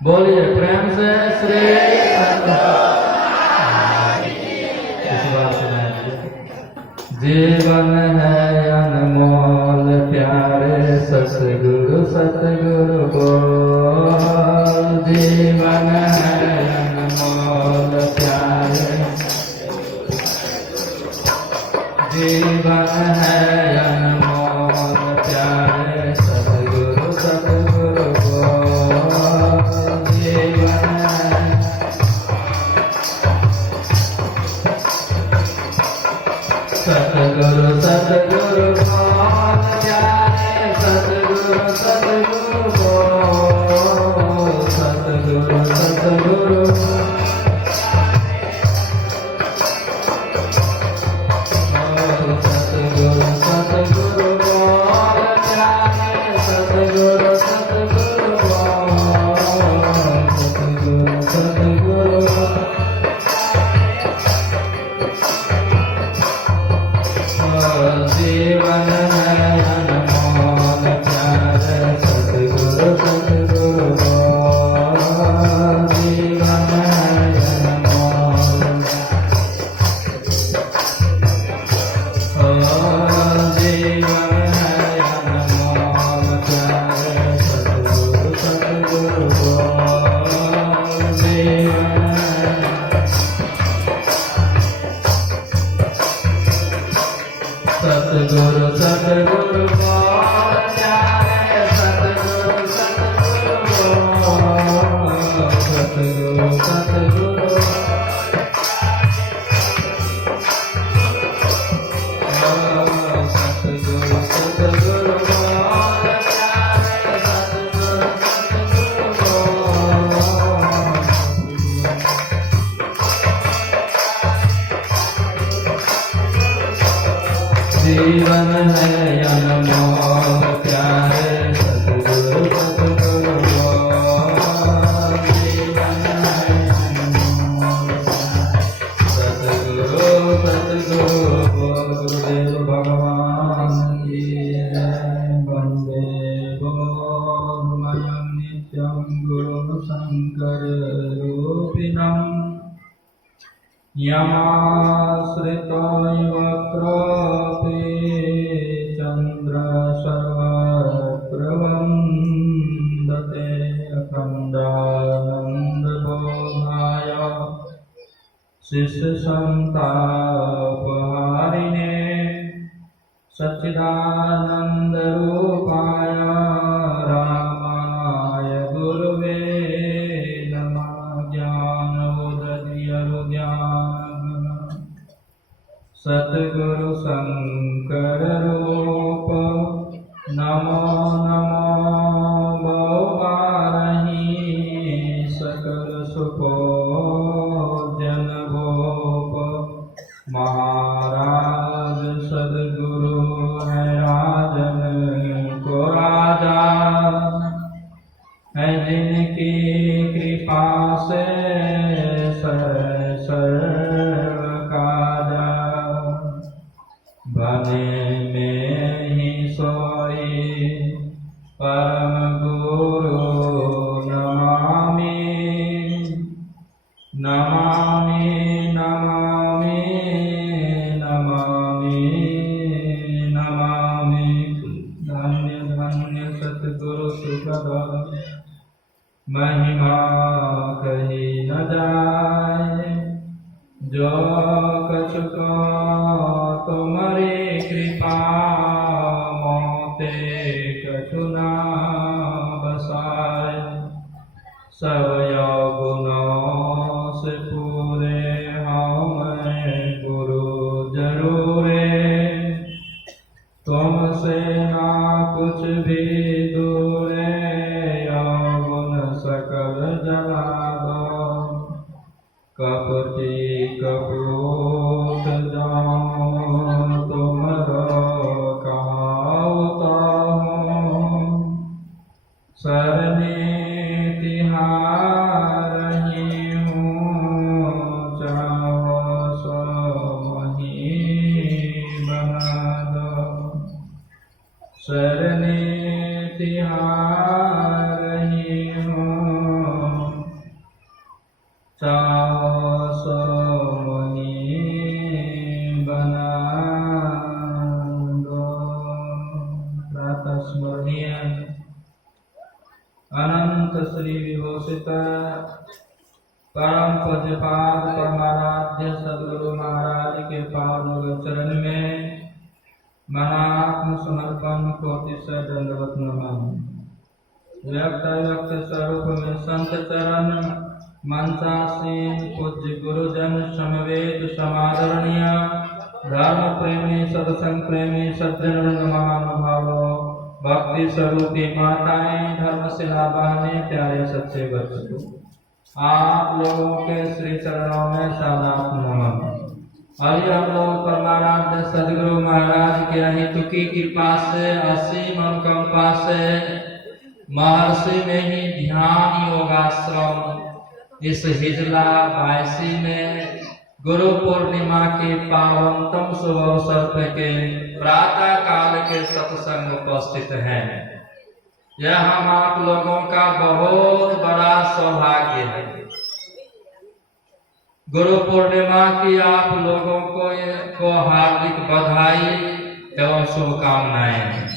बोलिए प्रेम से श्री जीवन है अनमोल प्यारे सतगुरु सतगुरु बोल। जीवन है अनमोल प्यारे जीवन है अनमोल प्यारे सतगुरु सतगुरु बोल। जीवन है सतगुरु सतगुरु बोल प्यारे सतगुरु सतगुरु बोल। सतगुरु सतगुरु सतगुरु सतगुरु बोल प्यारे सतगुरु सतगुरु बोल। सतगुरु सतगुरु जीवन है अनमोल प्यारे सतगुरु सतगुरु बोल। जीवन है अनमोल जीवन है अनमोल प्यारे सतगुरु सतगुरु बोल। जीवन सतगुरु सतगुरु बोल प्यारे सतगुरु सतगुरु बोल। सतगुरु सतगुरु सतगुरु सतगुरु बोल प्यारे सतगुरु सतगुरु बोल। जीवन है अनमोल प्यारे सतगुरु सतगुरु बोल। जीवन है अनमोल सतगुरु सतगुरु बोल। गुरुदेव भगवान की जय। वंदे बोधमयं नित्यं गुरु शंकर रूपिणम् यमाश्रितो वक्रोऽपि चन्द्रशर्वत्र वन्दते अखण्डानन्दबोधाय शिष्यसन्तापहारिणे सच्चिदानन्दरूपाय रामाय गुरुवे नमः। ज्ञानोदय सतगुरु शंकर रूप नमो नमो बोबारही सकल सुपोजन भोप। महाराज सदगुरु है राजन को राजा है जिनकी कृपा से सर्व काजा। बने में ही सोई परम गुरु नमामि नमामि नमामि नमामि नमामि। धन्य धन्य सतगुरु सुखद महिमा कही न जाए। जो कछु को तुम्हारी कृपा मोते कछु न बसाए। सब गुणों से पूरे हमें गुरु जरूरे। तुमसे ना कुछ भी दूरे गुण सकल जला दो। कपटी कपूत जाऊं तुमरो कहावता हूँ। सरने तिहारही हूँ चाहो सो मही बना दो। सरने तिहारही हूँ संत श्री विभूषित परम पूज्यपाद परमाराध्य सद्गुरु महाराज के पावन चरण में मनात्म समर्पण कोटि से दंडवत नमन। व्यक्त व्यक्त स्वरूप में संत चरण मंसासीन पूज्य गुरुजन समवेत समादरणीय धर्म प्रेमी सत्संग प्रेमी सज्जन महानुभाव भक्ति स्वरूपी माताएं धर्मशिला बहनें प्यारे सच्चे बच्चों, आप लोगों के श्री चरणों में सादात नमन। और हम लोग परमाराध्य सद्गुरु महाराज के अहितुकी कृपा से असीम अनुकंपा से महर्षि में ही ध्यान योगाश्रम इस हिजला 22 में गुरु पूर्णिमा के पावनतम शुभ अवसर के प्रातः काल के सत्संग उपस्थित हैं। यह हम आप लोगों का बहुत बड़ा सौभाग्य है। गुरु पूर्णिमा की आप लोगों को हार्दिक बधाई एवं शुभकामनाएं।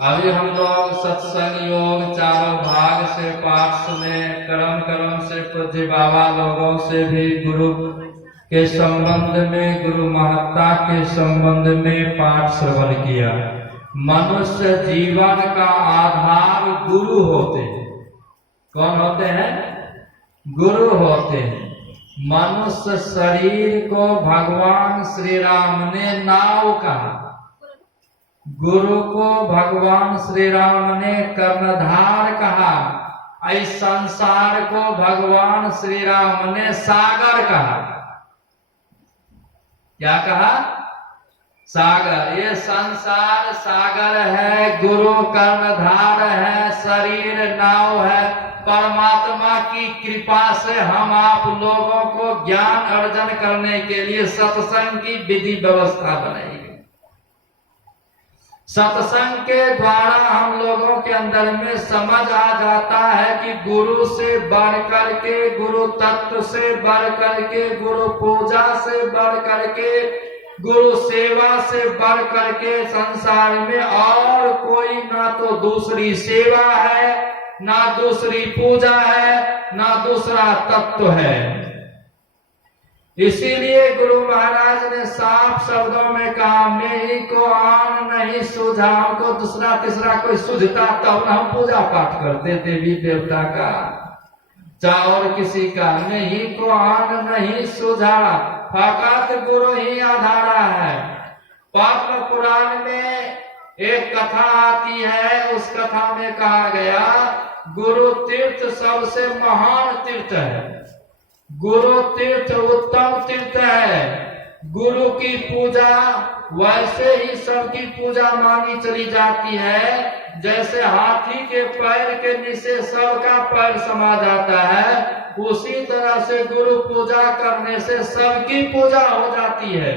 अभी हम लोग सत्संग योग चारों भाग से पाठ सुने, कर्म से पूज्य बाबा लोगों से भी गुरु के संबंध में, गुरु महत्ता के संबंध में पाठ श्रवण किया। मनुष्य जीवन का आधार गुरु होते हैं। कौन होते हैं? गुरु होते हैं। मनुष्य शरीर को भगवान श्री राम ने नाव कहा, गुरु को भगवान श्री राम ने कर्णधार कहा, इस संसार को भगवान श्री राम ने सागर कहा। क्या कहा? सागर। ये संसार सागर है, गुरु कर्णधार है, शरीर नाव है। परमात्मा की कृपा से हम आप लोगों को ज्ञान अर्जन करने के लिए सत्संग की विधि व्यवस्था बनाई। सत्संग के द्वारा हम लोगों के अंदर में समझ आ जाता है कि गुरु से बढ़ करके, गुरु तत्व से बढ़ करके, गुरु पूजा से बढ़ करके, गुरु सेवा से बढ़ करके संसार में और कोई ना तो दूसरी सेवा है, ना दूसरी पूजा है, ना दूसरा तत्व है। इसीलिए गुरु महाराज ने साफ शब्दों में कहा, मेरी को आन नहीं सूझा। हमको दूसरा तीसरा कोई सूझता तब हम पूजा पाठ करते देवी देवता का, चाहे और किसी का। नहीं को आन नहीं सूझा, फकत गुरु ही आधारा है। पद्म पुराण में एक कथा आती है, उस कथा में कहा गया गुरु तीर्थ सबसे महान तीर्थ है, गुरु तीर्थ उत्तम तीर्थ है। गुरु की पूजा वैसे ही सबकी पूजा मानी चली जाती है, जैसे हाथी के पैर के नीचे सबका पैर समा जाता है, उसी तरह से गुरु पूजा करने से सबकी पूजा हो जाती है।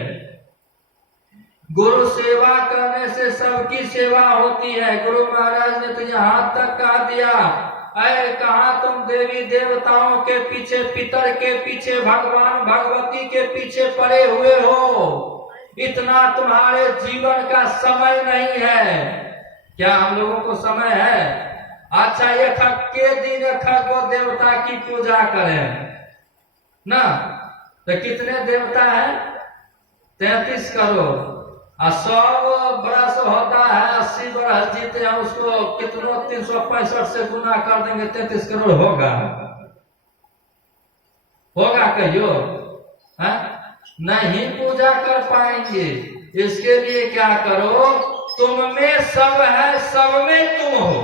गुरु सेवा करने से सबकी सेवा होती है। गुरु महाराज ने तो यहाँ तक कह दिया, अरे कहा तुम देवी देवताओं के पीछे, पितर के पीछे, भगवान भगवती के पीछे पड़े हुए हो, इतना तुम्हारे जीवन का समय नहीं है। क्या हम लोगों को समय है? अच्छा, एक के दिन खगो देवता की पूजा करें ना, तो कितने देवता है? 33 करोड़। 100 बरस होता है, 80 बरस जीते हैं, उसको कितनों 365 से गुना कर देंगे, 33 करोड़ होगा। होगा कहियो? है? नहीं पूजा कर पाएंगे। इसके लिए क्या करो, तुम में सब है, सब में तुम हो।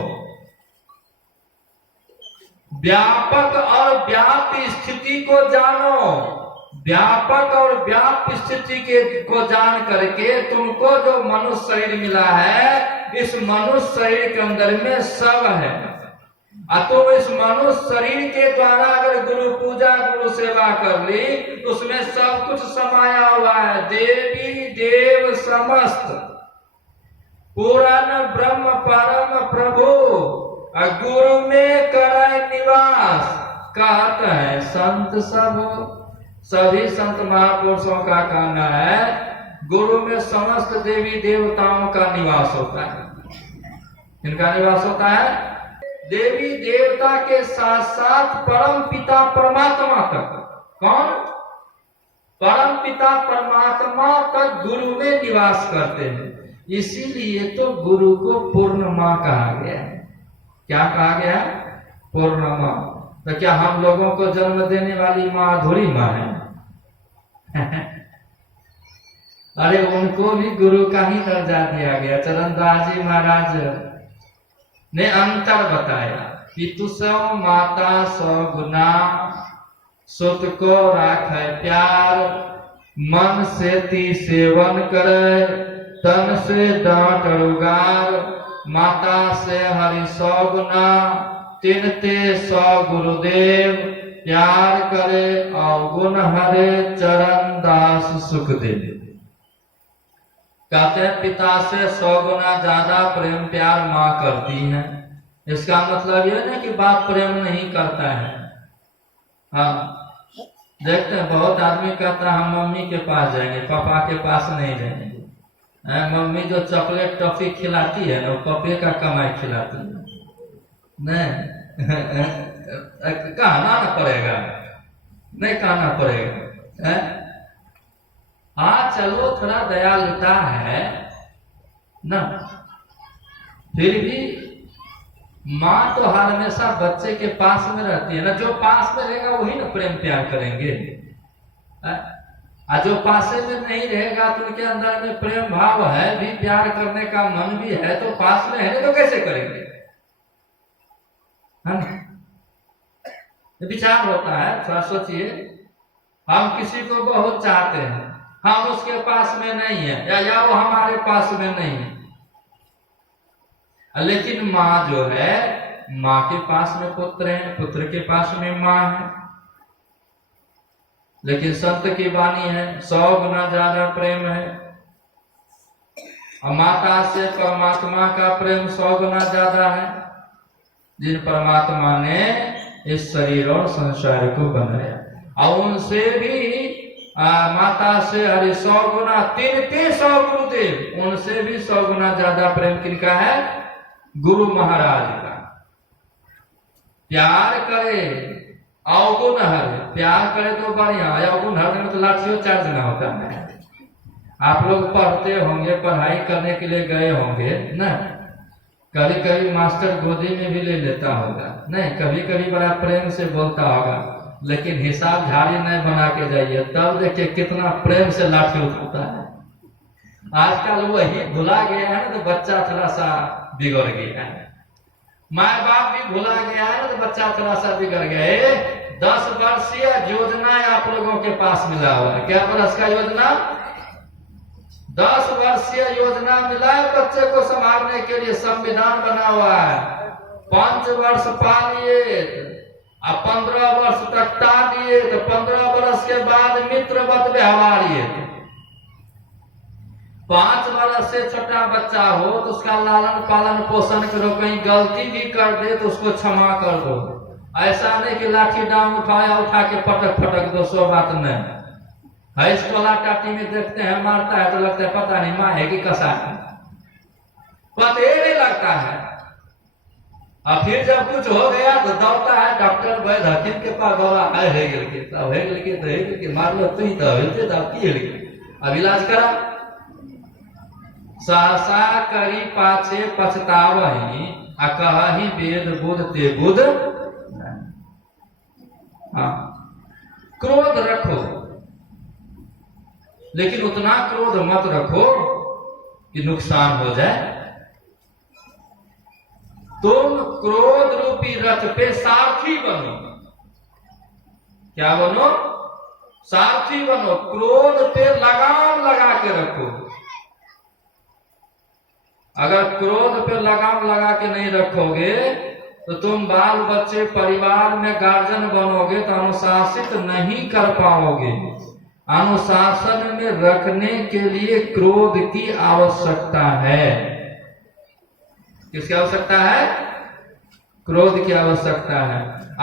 व्यापक और व्याप्त स्थिति को जानो। व्यापक और व्याप्त स्थिति को जान करके तुमको जो मनुष्य शरीर मिला है, इस मनुष्य शरीर के अंदर में सब है। तुम इस मनुष्य शरीर के द्वारा अगर गुरु पूजा, गुरु सेवा कर ली, तो उसमें सब कुछ समाया हुआ है। देवी देव समस्त, पूर्ण ब्रह्म परम प्रभु, गुरु में करे निवास। कहते हैं संत सब, सभी संत महापुरुषों का कहना है, गुरु में समस्त देवी देवताओं का निवास होता है। इनका निवास होता है। देवी देवता के साथ साथ परम पिता परमात्मा तक, कौन? परम पिता परमात्मा तक गुरु में निवास करते हैं। इसीलिए तो गुरु को पूर्ण मां कहा गया है। क्या कहा गया? पूर्ण मां। तो क्या हम लोगों को जन्म देने वाली मां अधूरी मां है? अरे उनको भी गुरु का ही दर्जा दिया गया। चरणदास जी महाराज ने अंतर बताया। पितु सौ माता सौ गुना, सुत को राखे प्यार, मन से ती सेवन करे, तन से डांट रुगार, माता से हरि सौ गुना, तिन ते सौ गुरुदेव, प्यार करे अवगुण हरे, चरण दास सुखदेव। कहते हैं पिता से 100 गुना ज्यादा प्रेम प्यार माँ करती है। इसका मतलब यह ना कि बाप प्रेम नहीं करता है। हाँ, देखते हैं बहुत आदमी कहता है हम मम्मी के पास जाएंगे, पापा के पास नहीं जाएंगे। मम्मी जो चॉकलेट टॉफी खिलाती है ना, वो पपे का कमाई खिलाती है। नहीं कहना ना पड़ेगा, नहीं कहना पड़ेगा। हाँ चलो थोड़ा दयालुता है ना, फिर भी माँ तो हर हमेशा बच्चे के पास में रहती है ना। जो पास में रहेगा वही ना प्रेम प्यार करेंगे। जो पासे में नहीं रहेगा तो उनके अंदर में प्रेम भाव है भी, प्यार करने का मन भी है, तो पास में है तो कैसे करेंगे? विचार होता है। थोड़ा सोचिए, हम किसी को बहुत चाहते हैं, हम उसके पास में नहीं है या वो हमारे पास में नहीं है, लेकिन माँ जो है, माँ के पास में पुत्र है, पुत्र के पास में माँ है। लेकिन संत की वाणी है 100 गुना ज्यादा प्रेम है। और माता से परमात्मा का प्रेम 100 गुना ज्यादा है, जिन परमात्मा ने इस शरीर और संसार को बनाया। और उनसे भी माता से हरि 100 गुना, 300 गुरुदेव, उनसे भी 100 गुना ज्यादा प्रेम किनका है? गुरु महाराज का। प्यार करे अवगुण हर, प्यार करे तो बढ़िया, अवगुण हर में तो लाठियों चार्ज ना होता है। आप लोग पढ़ते होंगे, पढ़ाई करने के लिए गए होंगे ना, कभी कभी मास्टर गोदी में भी ले लेता होगा, नहीं कभी कभी बड़ा प्रेम से बोलता होगा, लेकिन हिसाब झाड़ी नहीं बना के जाइए, तब देखिए कितना प्रेम से लाठी उठाता है। आजकल वही भुला गया है ना, तो बच्चा थोड़ा सा बिगड़ गया है। माँ बाप भी भुला गया है ना, तो बच्चा थोड़ा सा बिगड़ गया। 10 वर्षीय योजना आप लोगों के पास मिला हुआ है। क्या वर्ष का योजना? 10 वर्षीय योजना मिला है बच्चे को संभालने के लिए। संविधान बना हुआ है 5 वर्ष पालिए, अब 15 वर्ष तक टालिए, तो 15 वर्ष के बाद मित्रवत व्यवहारिए। 5 वर्ष से छोटा बच्चा हो तो उसका लालन पालन पोषण करो, कहीं गलती भी कर दे तो उसको क्षमा कर दो। ऐसा नहीं कि लाठी डाम उठाया, उठा के पटक फटक दो, सो बात नहीं है। स्कूला टाटी में देखते हैं मारता है तो लगता है पता नहीं माँ है कि कसा है, पता नहीं लगता है। और फिर जब कुछ हो गया तो दौड़ता है डॉक्टर वैद्य हकीम के पास, दौड़ा है मार लो तुम तो अब इलाज करा। सहसा करी पाछे पछतावही, कही वेद बुध ते बुध। हाँ, क्रोध रखो, लेकिन उतना क्रोध मत रखो कि नुकसान हो जाए। तुम क्रोध रूपी रथ पे सारथी बनो। क्या बनो? सारथी बनो। क्रोध पे लगाम लगा के रखो। अगर क्रोध पे लगाम लगा के नहीं रखोगे तो तुम बाल बच्चे परिवार में गार्जियन बनोगे तो अनुशासित नहीं कर पाओगे। अनुशासन में रखने के लिए क्रोध की आवश्यकता है। किसकी आवश्यकता है? क्रोध की आवश्यकता है।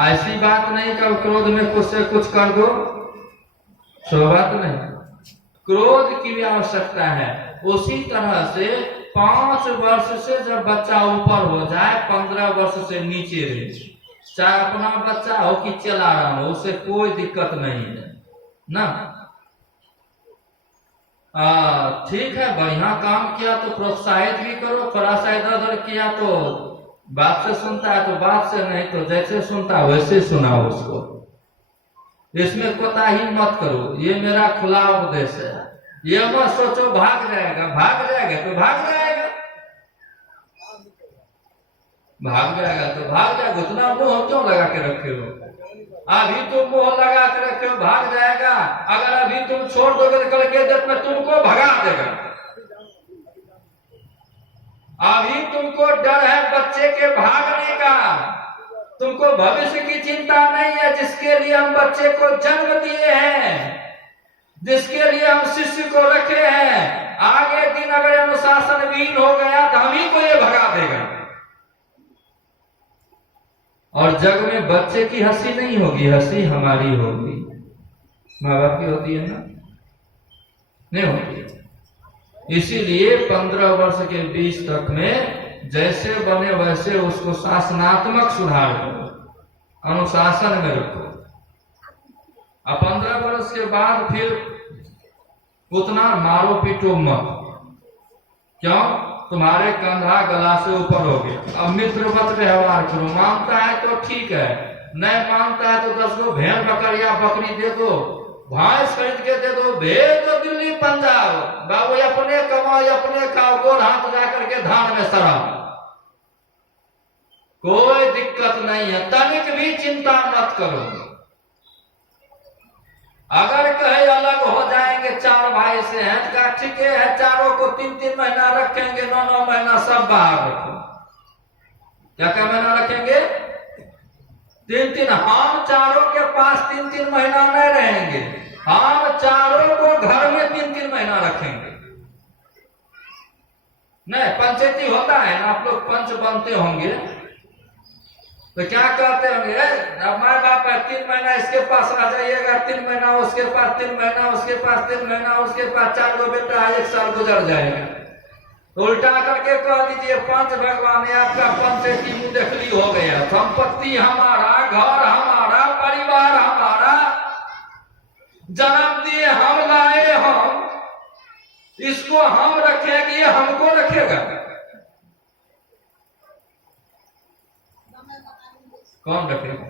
ऐसी बात नहीं कि क्रोध में कुछ से कुछ कर दो, सो बात नहीं। क्रोध की भी आवश्यकता है। उसी तरह से 5 वर्ष से जब बच्चा ऊपर हो जाए, 15 वर्ष से नीचे रहे, चाहे अपना बच्चा हो कि चला रहा हो, उससे कोई दिक्कत नहीं है ना। ठीक है, बढ़िया काम किया तो प्रोत्साहित भी करो, थोड़ा सा इधर उधर किया तो बात से सुनता है तो बात से, नहीं तो जैसे सुनता है वैसे सुनाओ उसको। इसमें कोताही मत करो, ये मेरा खुला उपदेश है। ये मत सोचो भाग जाएगा, भाग जाएगा तो भाग जाएगा, भाग जाएगा तो भाग जाएगा। उतना मोह क्यों लगा के रखे हो? अभी तुम मोह लगा के रखे हो, भाग जाएगा। अगर अभी तुम छोड़ दोगे तो कल के दिन में तुमको भगा देगा। अभी तुमको डर है बच्चे के भागने का, तुमको भविष्य की चिंता नहीं है, जिसके लिए हम बच्चे को जन्म दिए हैं, जिसके लिए हम शिष्य को रखे हैं। आगे दिन अगर अनुशासनहीन हो गया तो हम ही को ये भगा देगा। और जग में बच्चे की हंसी नहीं होगी, हंसी हमारी होगी। माँ बाप की होती है ना, नहीं होती। इसीलिए 15 वर्ष के बीच तक में जैसे बने वैसे उसको शासनात्मक सुधार करो, अनुशासन में रखो। अब 15 वर्ष के बाद फिर उतना मारो पीटो मत। क्यों? तुम्हारे कंधा गला से ऊपर हो गया। अब मित्रवत व्यवहार करो, मानता है तो ठीक है, नहीं मानता है तो 10 गो भेड़ बकरिया बकरी दे दो, भैंस खरीद के दे दो, भेज दो दिल्ली पंजाब, बाबू अपने कमाओ अपने खाओ, गोर हाथ जाकर के धान में शराब, कोई दिक्कत नहीं है, तनिक भी चिंता मत करो। अगर कहे अलग हो जाएंगे 4 भाई से हैं, का ठीक है, चारों को 3-3 महीना रखेंगे, 9-9 महीना सब बाहर रखो। क्या महीना रखेंगे? 3-3। हम चारों के पास 3-3 महीना नहीं रहेंगे, हम चारों को घर में 3-3 महीना रखेंगे। नहीं, पंचायती होता है ना, आप लोग पंच बनते होंगे तो क्या कहते होंगे, माँ बाप है 3 महीना इसके पास आ जाइएगा, 3 महीना उसके पास, 3 महीना उसके पास, 3 महीना उसके पास, 4 गो बेटा 1 साल गुजर जाएगा। उल्टा करके कह दीजिए पंच भगवान है आपका, पंचायती मुंह देखली हो गया, संपत्ति हमारा, घर हमारा, परिवार हमारा, जन्म दिए हम, लाए हम, इसको हम रखेंगे, हमको रखेगा कौन रखेगा?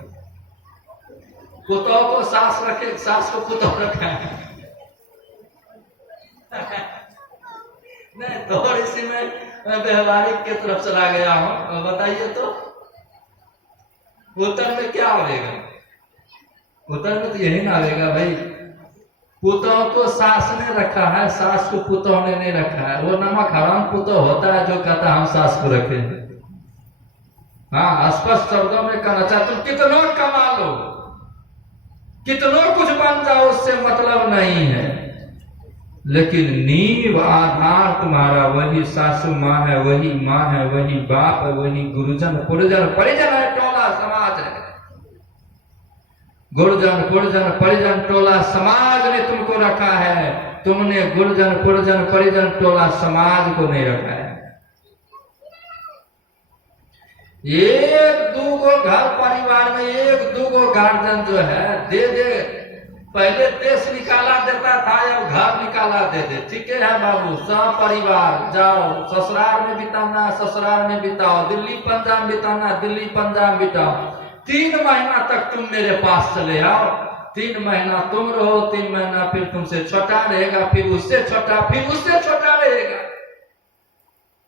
पुतौ को सास रखे, सास को पुतौ रखा है। नहीं, थोड़ी सी मैं व्यवहारिक के तरफ चला गया हूं, बताइए तो उत्तर में क्या आएगा? उत्तर में तो यही ना आएगा भाई, पुतौ को सास ने रखा है, सास को पुतौ ने नहीं रखा है। वो नमक हराम पुतौ होता है जो कहता हम सास को रखे। हाँ, स्पष्ट शब्दों में कहना चाहते, तुम कितनों कमा लो, कितनों कुछ बन जाओ, उससे मतलब नहीं है, लेकिन नींव आधार तुम्हारा वही सासू माँ है, वही माँ है, वही बाप है, वही गुरुजन पुरजन परिजन है, टोला समाज है। गुरुजन पुरजन परिजन टोला समाज ने तुमको रखा है, तुमने गुरुजन पुरजन परिजन टोला समाज को नहीं रखा है। 1-2 घर परिवार में 1-2 गार्जियन जो है दे दे, पहले देश निकाला देता था, अब घर निकाला दे दे। ठीक है बाबू, सब परिवार जाओ, ससुराल में बिताना ससुराल में बिताओ, दिल्ली पंजाब बिताना दिल्ली पंजाब बिताओ, 3 महीना तक तुम मेरे पास चले आओ, 3 महीना तुम रहो, 3 महीना फिर तुमसे छोटा रहेगा, फिर उससे छोटा, फिर उससे छोटा रहेगा।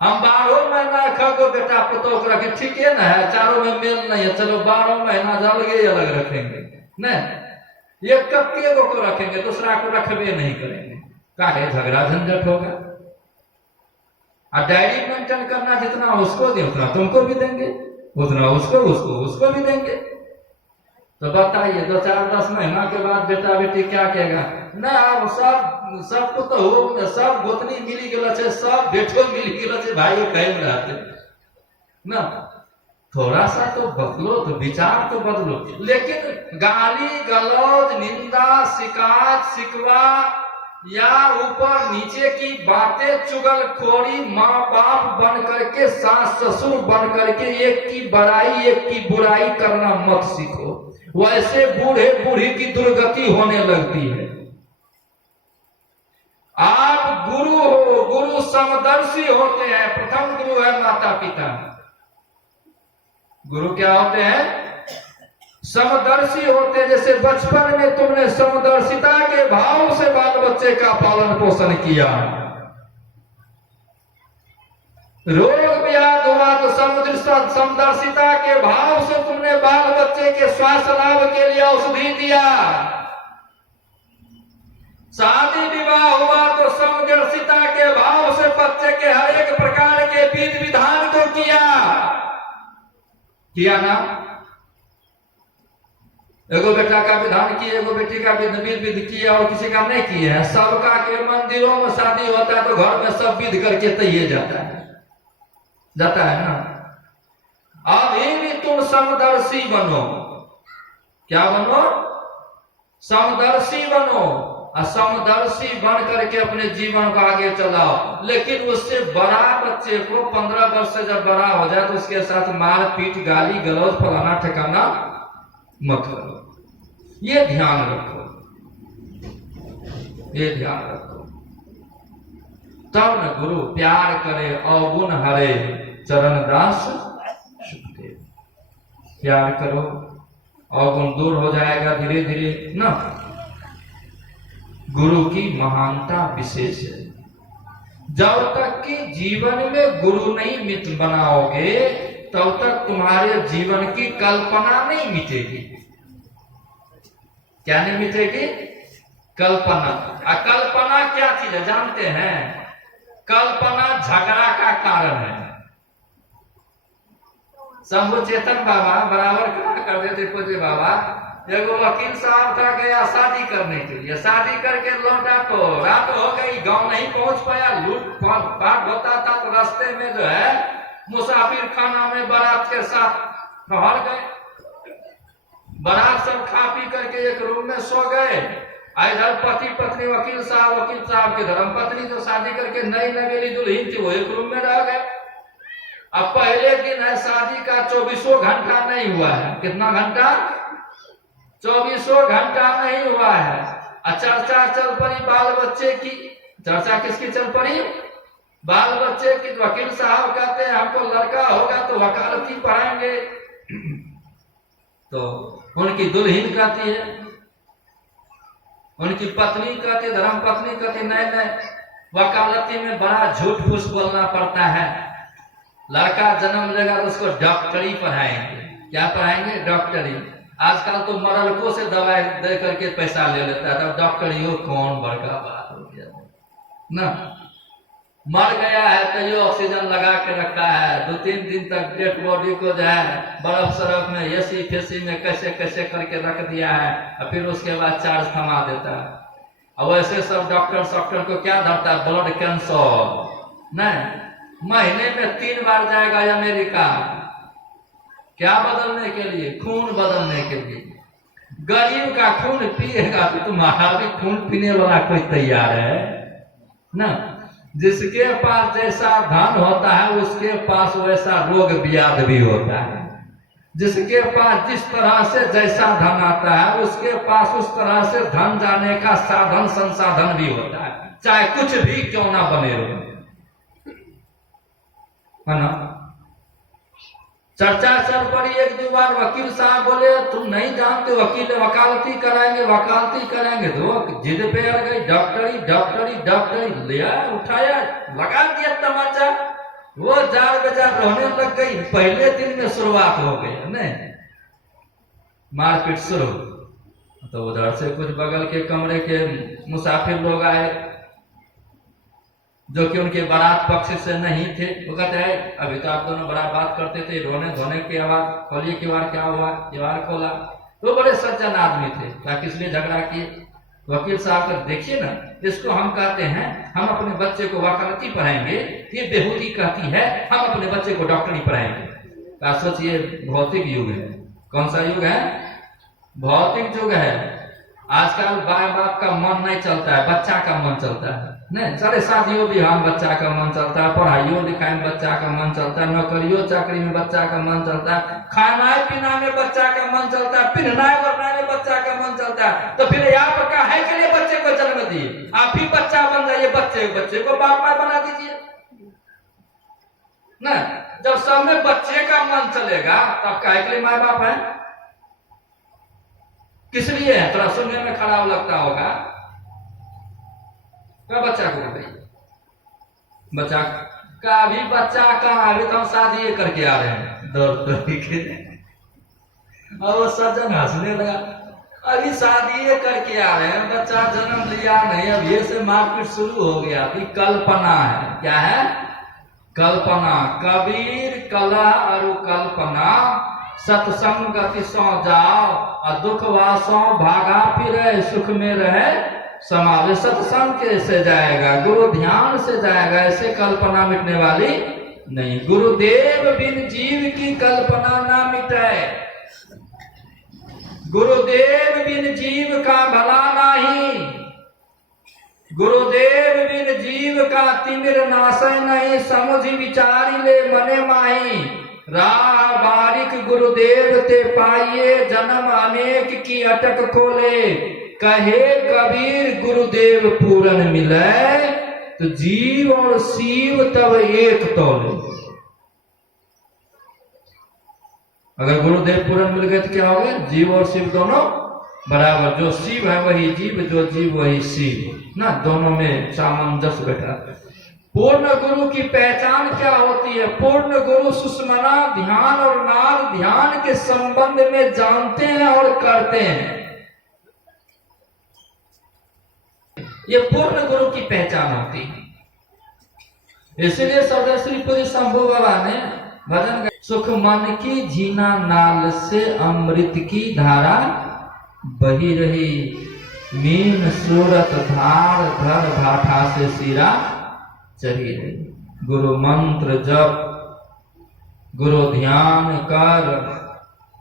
हम 12 महीना खगो बेटा पुतौ को रखे, ठीक है ना है, चारों में मेल नहीं है, चलो 12 महीना अलग रखेंगे, नहीं एक कप्पी को रखेंगे, दूसरा को रखबे नहीं करेंगे, काहे झगड़ा झंझट होगा। और डायरी मेंटेन करना, जितना उसको दे उतना तुमको भी देंगे, उतना उसको भी देंगे। तो बताइए 2-4-10 महीना के बाद बेटा बेटी क्या कहेगा? ना अब सबको तो हो, सब गोतनी मिली गल, सब बेटो मिली गल, भाई कहीं रहते ना, थोड़ा सा तो बदलो, तो विचार तो बदलो। लेकिन गाली गलौज, निंदा, शिकायत, शिकवा, या ऊपर नीचे की बातें, चुगलखोरी, माँ बाप बन करके, सास ससुर बन करके एक की बड़ाई एक की बुराई करना मत सीखो। वैसे बूढ़े बूढ़ी की दुर्गति होने लगती है। आप गुरु हो, गुरु समदर्शी होते हैं। प्रथम गुरु है माता पिता। गुरु क्या होते हैं? समदर्शी होते। जैसे बचपन में तुमने समदर्शिता के भाव से बाल बच्चे का पालन पोषण किया, रोग व्याध हुआ तो समदर्शिता के भाव से तुमने बाल बच्चे के स्वास्थ्य लाभ के लिए औषधि दिया, शादी विवाह हुआ तो समदर्शिता के भाव से बच्चे के हर एक प्रकार के विधि विधान को किया ना। एगो बेटा का विधान किए, एगो बेटी का विधि किया और किसी का नहीं किए हैं। सबका के मंदिरों में शादी होता है तो घर में सब विधि करके तैयार जाता है ना। अभी भी तुम समदर्शी बनो। क्या बनो? समदर्शी बनो। समदर्शी बन करके अपने जीवन को आगे चलाओ। लेकिन उससे बड़ा बच्चे को 15 वर्ष से जब बड़ा हो जाए तो उसके साथ मार पीट, गाली गलौज, फलाना ठिकाना मत करो। ये ध्यान रखो, ये ध्यान रखो। तब न गुरु प्यार करे अवगुण हरे, चरण दास सुखदेव। प्यार करो, अवगुण दूर हो जाएगा धीरे धीरे ना। गुरु की महानता विशेष है। जब तक कि जीवन में गुरु नहीं मित्र बनाओगे तब तक तुम्हारे जीवन की कल्पना नहीं मिटेगी। क्या नहीं मिटेगी? कल्पना। कल्पना क्या चीज है जानते हैं? कल्पना झगड़ा का कारण है। शंभु चेतन बाबा बराबर कहा करते थे पूज्य बाबा, एगो वकील साहब था, गया शादी करने के लिए, शादी करके लौटा तो रात हो गई, गांव नहीं पहुंच पाया, लूट पाट होता था तो रास्ते में जो है मुसाफिर खाना में बारात के साथ ठहर गए। बारात सब खा पी करके एक रूम में सो गए। इधर पति पत्नी वकील साहब की धर्म पत्नी जो शादी करके नई नवेली दुल्हन थी वो एक रूम में रह गए। अब पहले दिन है शादी का, 24 घंटा नहीं हुआ है। कितना घंटा? 24 घंटा नहीं हुआ है। चर्चा चल पड़ी बाल बच्चे की। चर्चा किसकी चल पड़ी? बाल बच्चे की। वकील साहब कहते हैं हमको लड़का होगा तो वकालती पढ़ाएंगे। तो उनकी दुल्हन कहती है, उनकी पत्नी कहती, धर्म पत्नी कहती नहीं, वकालती में बड़ा झूठ फूस बोलना पड़ता है। लड़का जन्म लेगा तो उसको डॉक्टरी पढ़ाएंगे। क्या पढ़ाएंगे? डॉक्टरी। आजकल तो मरलकों से दवाई दे करके पैसा ले लेता है, तब डॉक्टरी हो कौन बड़का बात हो गया ना। मर गया है तो ये ऑक्सीजन लगा के रखा है, 2-3 दिन तक डेड बॉडी को जो है बर्फ सरफ में एसी फेसी में कैसे कैसे करके रख दिया है, और फिर उसके बाद चार्ज थमा देता है। अब वैसे सब डॉक्टर को क्या धरता है? ब्लड कैंसर नहीं, महीने में 3 बार जाएगा अमेरिका। क्या बदलने के लिए? खून बदलने के लिए। गरीब का खून पिएगा तो तुम्हारा भी खून पीने वाला कोई तैयार है ना। जिसके पास जैसा धन होता है उसके पास वैसा रोग व्याध भी होता है। जिसके पास जिस तरह से जैसा धन आता है उसके पास उस तरह से धन जाने का साधन संसाधन भी होता है, चाहे कुछ भी क्यों ना बने रहो, है ना। चर्चा चल पड़ी 1-2 बार। वकील साहब बोले तुम नहीं जानते वकील वकालती कराएंगे तो जिद पे अड़ गई। डॉक्टरी लिया, उठाया, लगा दिया तमाचा। वो जार बेजार रोने लग गई। पहले दिन में शुरुआत हो गई नहीं, मारपीट शुरू। तो उधर से कुछ बगल के कमरे के मुसाफिर लोग आए जो कि उनके बारात पक्ष से नहीं थे। वो कहते हैं अभी तो आप दोनों बड़ा बात करते थे, रोने धोने की आवाज, खोलिए किवाड़, क्या हुआ? किवाड़ खोला तो बड़े सज्जन आदमी थे, ताकि इसलिए झगड़ा किए। वकील साहब को देखिए ना, इसको हम कहते हैं हम अपने बच्चे को वकालती पढ़ाएंगे, ये बेहूदी कहती है हम अपने बच्चे को डॉक्टरी पढ़ाएंगे। आप सोचिए भौतिक युग है। कौन सा युग है? भौतिक युग है। आजकल माँ बाप का मन नहीं चलता है, बच्चा का मन चलता है। नहीं, सारे शादियों विवाह में बच्चा का मन चलता है, पढ़ाइयों लिखाई में बच्चा का मन चलता है, नौकरियों चाकरी में बच्चा का मन चलता है, खाना पीना में बच्चा का मन चलता है, पहनना ओढ़ना में बच्चा का मन चलता है। तो फिर आप काहे के लिए बच्चे को जन्म दिए? आप ही बच्चा बन जाइए, बच्चे को बाप माँ बना दीजिए ना। जब सब में बच्चे का मन चलेगा तब काहे के लिए माँ बाप है? किस लिए है? थोड़ा सुनने में खराब लगता होगा, क्या बच्चा को बताइए? बच्चा का भी बच्चा का अभी तो हम शादी करके आ रहे हैं दौड़ के, और वो सज्जन हंसने लगा। अभी शादी करके आ रहे हैं, बच्चा जन्म लिया नहीं, अब ये से मारपीट शुरू हो गया। अभी कल्पना है, क्या है? कल्पना। कबीर कला और कल्पना, सत्संग गति सो जाओ और दुख वासों भागा फिरे, सुख में रहे समावे। सत्संग कैसे जाएगा? गुरु ध्यान से जाएगा, ऐसे कल्पना मिटने वाली नहीं। गुरुदेव बिन जीव की कल्पना ना मिटे, गुरुदेव बिन जीव का भला नहीं, गुरुदेव बिन जीव का तिमिर नाशय नहीं। समझ विचारी ले मने माही, राह बारिक गुरुदेव ते पाइए, जन्म अनेक की अटक खोले। कहे कबीर गुरुदेव पूरन मिले, तो जीव और शिव तब एक तौले। अगर गुरुदेव पूरन मिल गए तो क्या हो गया? जीव और शिव दोनों बराबर। जो शिव है वही जीव, जो जीव वही शिव ना, दोनों में सामंजस्य बैठा। पूर्ण गुरु की पहचान क्या होती है? पूर्ण गुरु सुषमना ध्यान और नाद ध्यान के संबंध में जानते हैं और करते हैं, ये पूर्ण गुरु की पहचान होती है। इसलिए सरदार पूरी शंभू बाबा ने भजन सुख मन की झीना नाल से अमृत की धारा बही रही, मीन सूरत धार धर भाठा से सिरा चढ़ी रही। गुरु मंत्र जप, गुरु ध्यान कर,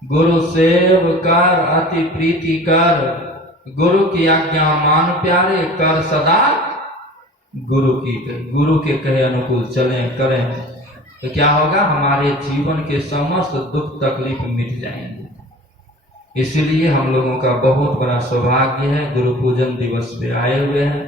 गुरु सेव कर, अति प्रीति कर, गुरु की आज्ञा मान प्यारे, कर सदा गुरु की। गुरु के कहे अनुकूल चलें करें तो क्या होगा? हमारे जीवन के समस्त दुख तकलीफ मिट जाएंगे। इसलिए हम लोगों का बहुत बड़ा सौभाग्य है, गुरु पूजन दिवस पे आए हुए हैं।